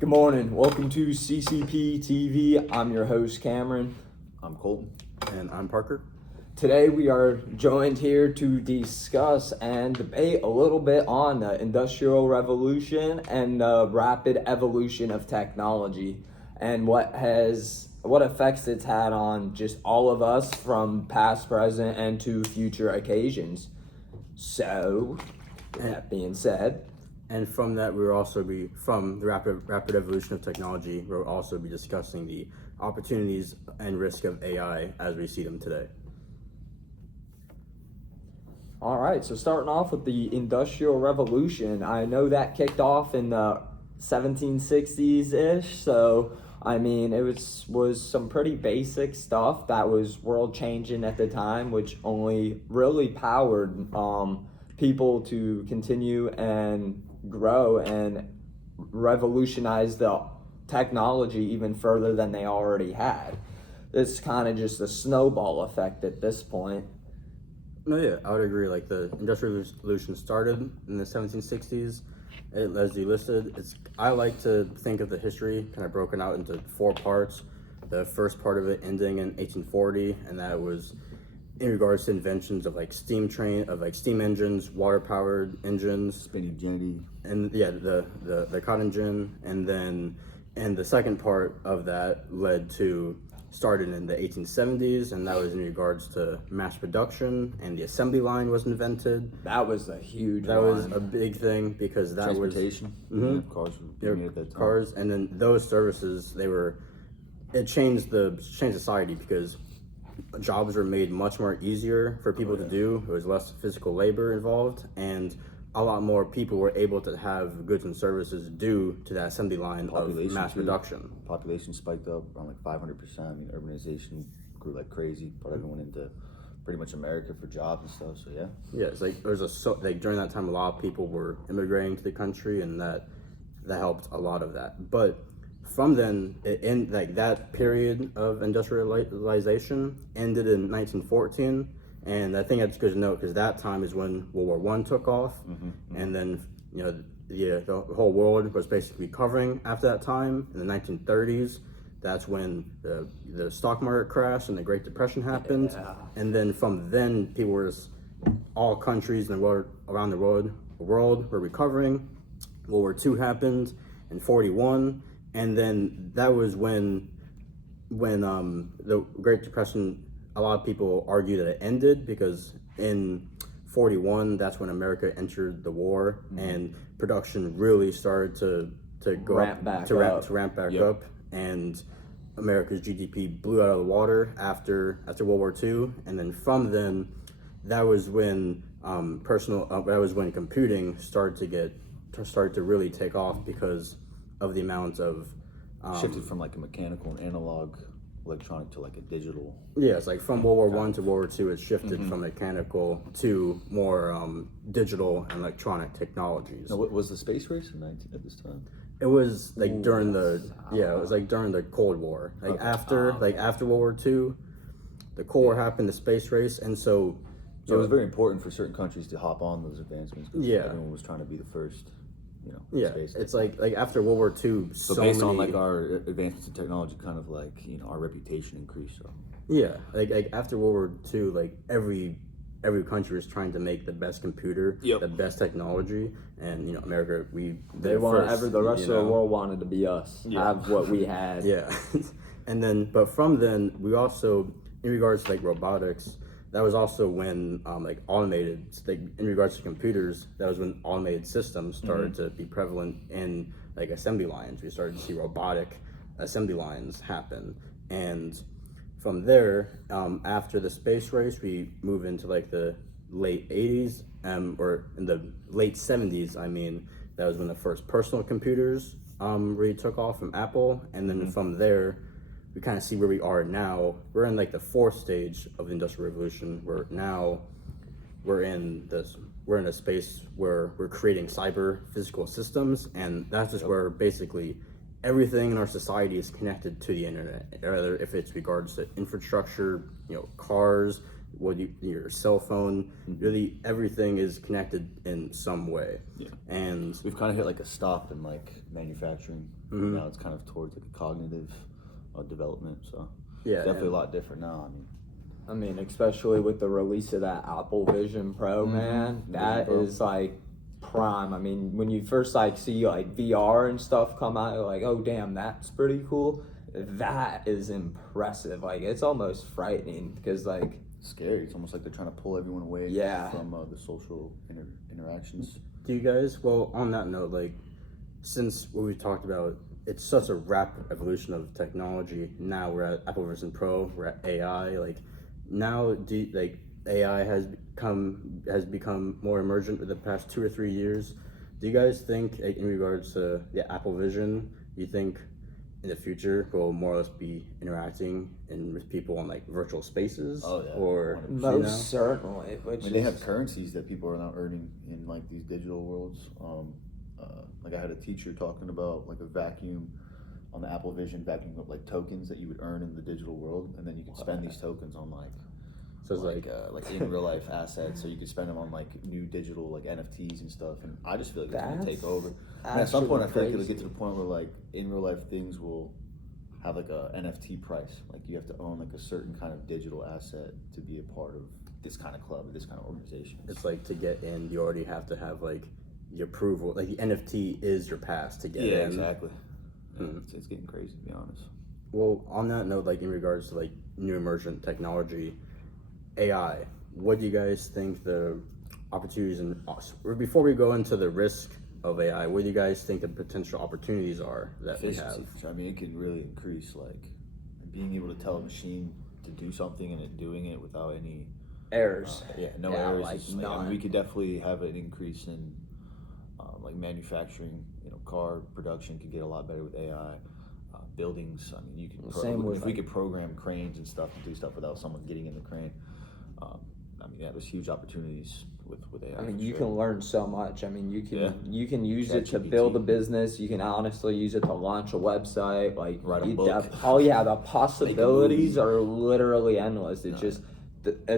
Good morning. Welcome to CCP TV. I'm your host, Cameron. I'm Colton. And I'm Parker. Today we are joined here to discuss and debate a little bit on the Industrial Revolution and the rapid evolution of technology and what effects it's had on just all of us from past, present, and to future occasions. So, with that being said, and from that, we will also be, from the rapid evolution of technology, we'll also be discussing the opportunities and risk of AI as we see them today. All right, so starting off with the Industrial Revolution, I know that kicked off in the 1760s-ish, so I mean, it was some pretty basic stuff that was world-changing at the time, which only really powered people to continue and grow and revolutionize the technology even further than they already had. It's kind of just a snowball effect at this point. No, yeah, I would agree. Like, the Industrial Revolution started in the 1760s. As you listed, I like to think of the history kind of broken out into four parts. The first part of it ending in 1840, and that was in regards to inventions of steam engines, water-powered engines, Spinning jenny. and the cotton gin, and the second part of that started in the 1870s, and that was in regards to mass production, and the assembly line was invented. That was a huge That one. was a big thing because that was Transportation. Cars were being made at that time. cars, and then those services it changed society because jobs were made much more easier for people to do. There was less physical labor involved, and a lot more people were able to have goods and services due to that assembly line of mass production. Population spiked up around 500%. I mean, urbanization grew like crazy. Brought everyone into pretty much America for jobs and stuff. So yeah. Yeah, it's during that time, a lot of people were immigrating to the country, and that helped a lot of that. But from then, that period of industrialization ended in 1914, and I think that's good to note because that time is when World War I took off, and then the whole world was basically recovering after that time. In the 1930s, that's when the stock market crashed and the Great Depression happened, and then from then, all countries in the world around the world were recovering. World War II happened in 41. And then that was when the Great Depression, a lot of people argue that it ended because in 41, that's when America entered the war, and production really started to ramp back up, and America's GDP blew out of the water after World War II. And then from then, that was when computing started to really take off because of the amount of shifted from a mechanical and analog electronic to a digital. Yeah, it's from World War I to World War II, it shifted from mechanical to more digital and electronic technologies. Now, what was the space race at this time? It was during the Cold War. After World War II, the Cold War happened, the space race, and so it was very important for certain countries to hop on those advancements because everyone was trying to be the first. Space. It's after World War II. So based on our advancements in technology, kind of our reputation increased. So yeah, after World War II, every country was trying to make the best computer, the best technology, and America, the rest of the world wanted to be us, have what we had. Yeah, and then but from then we also, in regards to robotics, that was also when automated, in regards to computers, that was when automated systems started to be prevalent in assembly lines. We started to see robotic assembly lines happen, and from there, after the space race, we move into the late 80s, or in the late 70s. I mean, that was when the first personal computers really took off from Apple, and then from there, we kind of see where we are now. We're in the fourth stage of the Industrial Revolution. We're in a space where we're creating cyber physical systems, and that's just where basically everything in our society is connected to the internet, either if it's regards to infrastructure, cars, your cell phone, really everything is connected in some way. Yeah. And We've kind of hit like a stop in like manufacturing. Now it's kind of towards like a cognitive development. So yeah, it's definitely and- a lot different now. I mean, especially with the release of that Apple Vision Pro, man, that Pro. is like prime. I mean, when you first like see like VR and stuff come out, you're like, oh damn, that's pretty cool. That is impressive. Like, it's almost frightening because like, Scary. It's almost like they're trying to pull everyone away Yeah. from the social interactions. do you guys? Well, on that note, like since what we talked about, it's such a rapid evolution of technology. Now we're at Apple Vision Pro. We're at AI. Like now, AI has become more emergent in the past 2 or 3 years. Do you guys think, like, in regards to the Apple Vision, you think in the future we'll more or less be interacting with people in like virtual spaces? Oh, yeah. Or 100%. most certainly. I Which mean, they have is- currencies that people are now earning in like these digital worlds. Like I had a teacher talking about like a vacuum on the Apple Vision, vacuum up like tokens that you would earn in the digital world, and then you could spend these tokens on So it's like in real life assets, so you could spend them on like new digital like NFTs and stuff. And I just feel like it's gonna That's take over. And at some point, I feel like it'll crazy. get to the point where like in real life things will have like a NFT price. Like you have to own like a certain kind of digital asset to be a part of this kind of club or this kind of organization. it's like to get in, you already have to have like the approval. Like the NFT is your pass to get in. Exactly. Yeah, it's getting crazy to be honest. Well, on that note, like in regards to like new emergent technology, AI, what do you guys think the opportunities and or before we go into the risk of AI, what do you guys think the potential opportunities are that we have? Efficiency. I mean, it can really increase like being able to tell a machine to do something and it doing it without any errors. no Yeah, errors. like I mean, none. we could definitely have an increase in like manufacturing. You know, car production could get a lot better with AI. Buildings. I mean, you can. Same with, if we like- could program cranes and stuff and do stuff without someone getting in the crane. I mean, yeah, there's huge opportunities with AI. I mean, for you sure. can learn so much. I mean, Yeah. you can use it to ChatGPT. build a business. You can honestly use it to launch a website. Like, Write a you book. oh yeah, the possibilities movie. are literally endless. It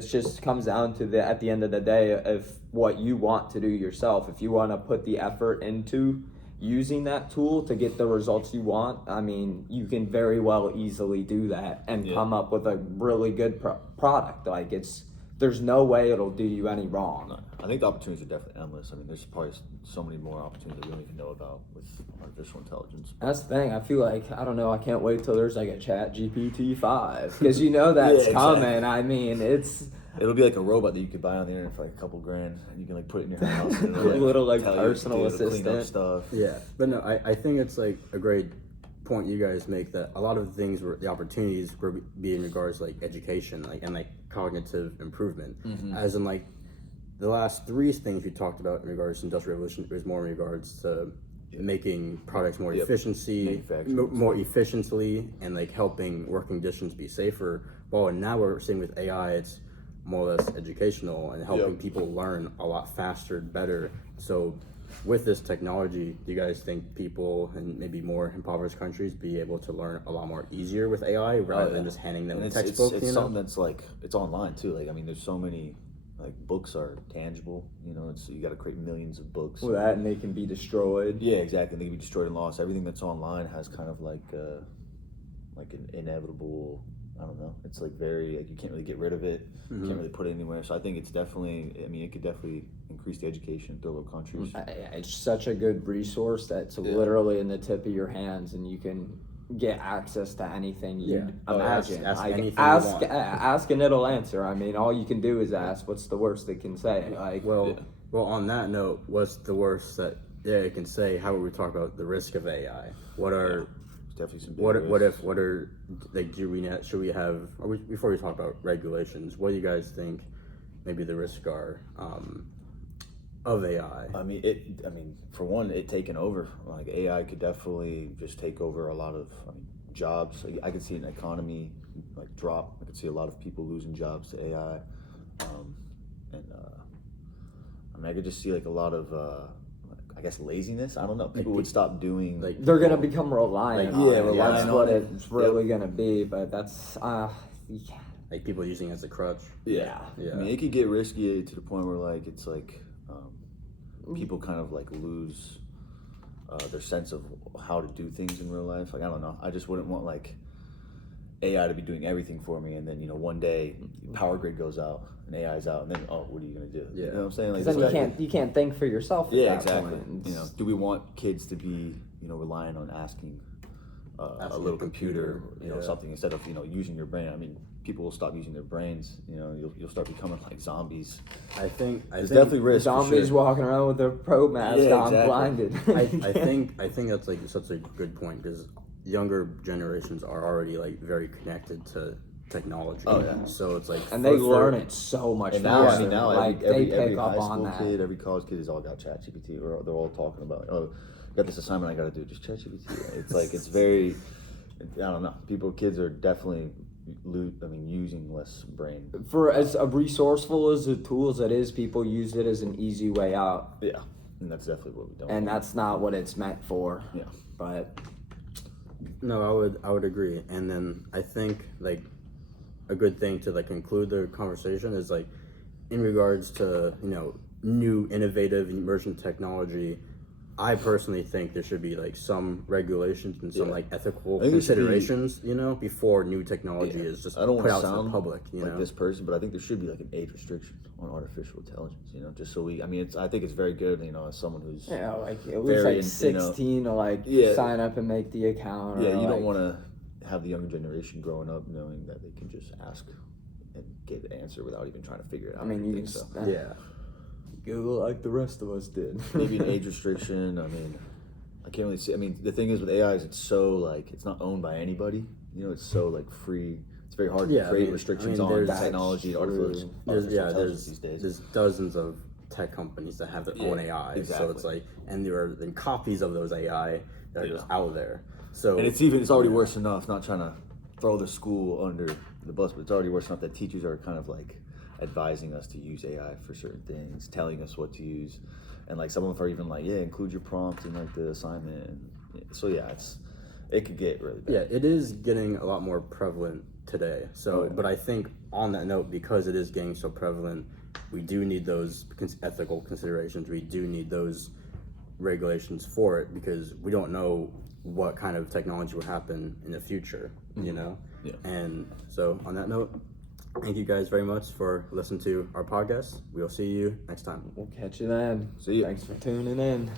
just comes down to at the end of the day of what you want to do yourself. If you want to put the effort into using that tool to get the results you want, I mean, you can very well easily do that and Yeah. come up with a really good product. Like there's no way it'll do you any wrong. I think the opportunities are definitely endless. I mean, there's probably so many more opportunities that we don't even know about with artificial intelligence. That's the thing. I feel like I don't know. I can't wait till there's like a Chat GPT 5 because you know that's Yeah, coming. exactly. I mean, It'll be like a robot that you could buy on the internet for like a couple grand, and you can like put it in your house. And it'll, A little, like, tell personal you, it'll clean up assistant. stuff. Yeah, but no, I think it's like a great point you guys make that a lot of the things were the opportunities were be in regards to like education, like and like cognitive improvement, as in like the last 3 things we talked about in regards to industrial revolution was more in regards to making products more Manufacturing. more efficiently and like helping working conditions be safer. Well, now we're seeing with AI, it's more or less educational and helping people learn a lot faster, better. So with this technology, do you guys think people in maybe more impoverished countries be able to learn a lot more easier with AI rather than just handing them And a it's textbook? it's you know? something that's like it's online too. Like I mean, there's so many like books are tangible. You know, it's you got to create millions of books. with that, and they can be destroyed. Yeah, exactly. They can be destroyed and lost. Everything that's online has kind of like an inevitable. I don't know. It's like very like you can't really get rid of it. You can't really put it anywhere. So I think it's definitely. I mean, it could definitely increase the education in third world countries. It's such a good resource that's literally in the tip of your hands, and you can get access to anything you imagine. Ask Like, anything you ask, want. ask and it'll answer. I mean, all you can do is ask. What's the worst it can say? Like, Well, on that note, what's the worst that it can say? How would we talk about the risk of AI? What are There's definitely some. Big risks. what are like should we have before we talk about regulations? What do you guys think? Maybe the risks are of AI. I mean, for one, it taking over. Like AI could definitely just take over a lot of jobs. I could see an economy like drop. I could see a lot of people losing jobs to AI, I could just see like a lot of I guess laziness. I don't know. People would stop doing like they're gonna become reliant. Like, on yeah, it. reliant That's on what it. it's really gonna be. But that's like people using it as a crutch. Yeah. Yeah. I mean, it could get risky to the point where like it's like people kind of like lose their sense of how to do things in real life. Like I don't know. I just wouldn't want like AI to be doing everything for me, and then one day power grid goes out and AI's out, and then what are you gonna do? Yeah. You know what I'm saying? Like, Then it's you can't think for yourself. At yeah, that exactly. Point. Do we want kids to be relying on asking a little computer, yeah. something instead of using your brain? I mean, people will stop using their brains. You'll start becoming like zombies. I think There's definitely risk. For Zombies sure. walking around with their probe mask Yeah, on, exactly. blinded. I think that's like such a good point because younger generations are already like very connected to technology. Oh, yeah. So it's like and they learn it so much And now, faster. I mean, now like every they pick high up on school that. kid, every college kid has all got ChatGPT, or they're all talking about, got this assignment I got to do, just ChatGPT. It's like it's very, I don't know. Kids are definitely, using less brain. For as resourceful as a tool as it is, people use it as an easy way out, Yeah, and that's definitely what we don't. and want. that's not what it's meant for. Yeah. But No, I would agree. And then I think like a good thing to like conclude the conversation is like in regards to new innovative emergent technology. I personally think there should be like some regulations and some Yeah. like ethical I think there should be- considerations, before new technology is just I don't put want out to to the sound public. like this person, but I think there should be like an age restriction on artificial intelligence. Just so we. I mean, I think it's very good. As someone who's like it was Very, like 16 to like Yeah. sign up and make the account. yeah, or, you don't like- want to have the younger generation growing up knowing that they can just ask and get the answer without even trying to figure it out. I mean, you think can so. Yeah. Google like the rest of us did. Maybe an age restriction. I mean, I can't really see. I mean, the thing is with AI is it's so like it's not owned by anybody. It's so like free. It's very hard to create restrictions on there's- technology and artificial There's intelligence these days. there's dozens of tech companies that have their own AI. So exactly. it's like, and there are then copies of those AI that are just out there. So And it's already worse enough. Not trying to throw the school under the bus, but it's already worse enough that teachers are kind of like advising us to use AI for certain things, telling us what to use, and like some of them are even like, include your prompt in like the assignment. And so it could get really bad. yeah, it is getting a lot more prevalent today. So, but I think on that note, because it is getting so prevalent, we do need those ethical considerations. We do need those regulations for it because we don't know what kind of technology will happen in the future, Yeah. And so on that note, thank you guys very much for listening to our podcast. We'll see you next time. We'll catch you then. See ya. Thanks for tuning in.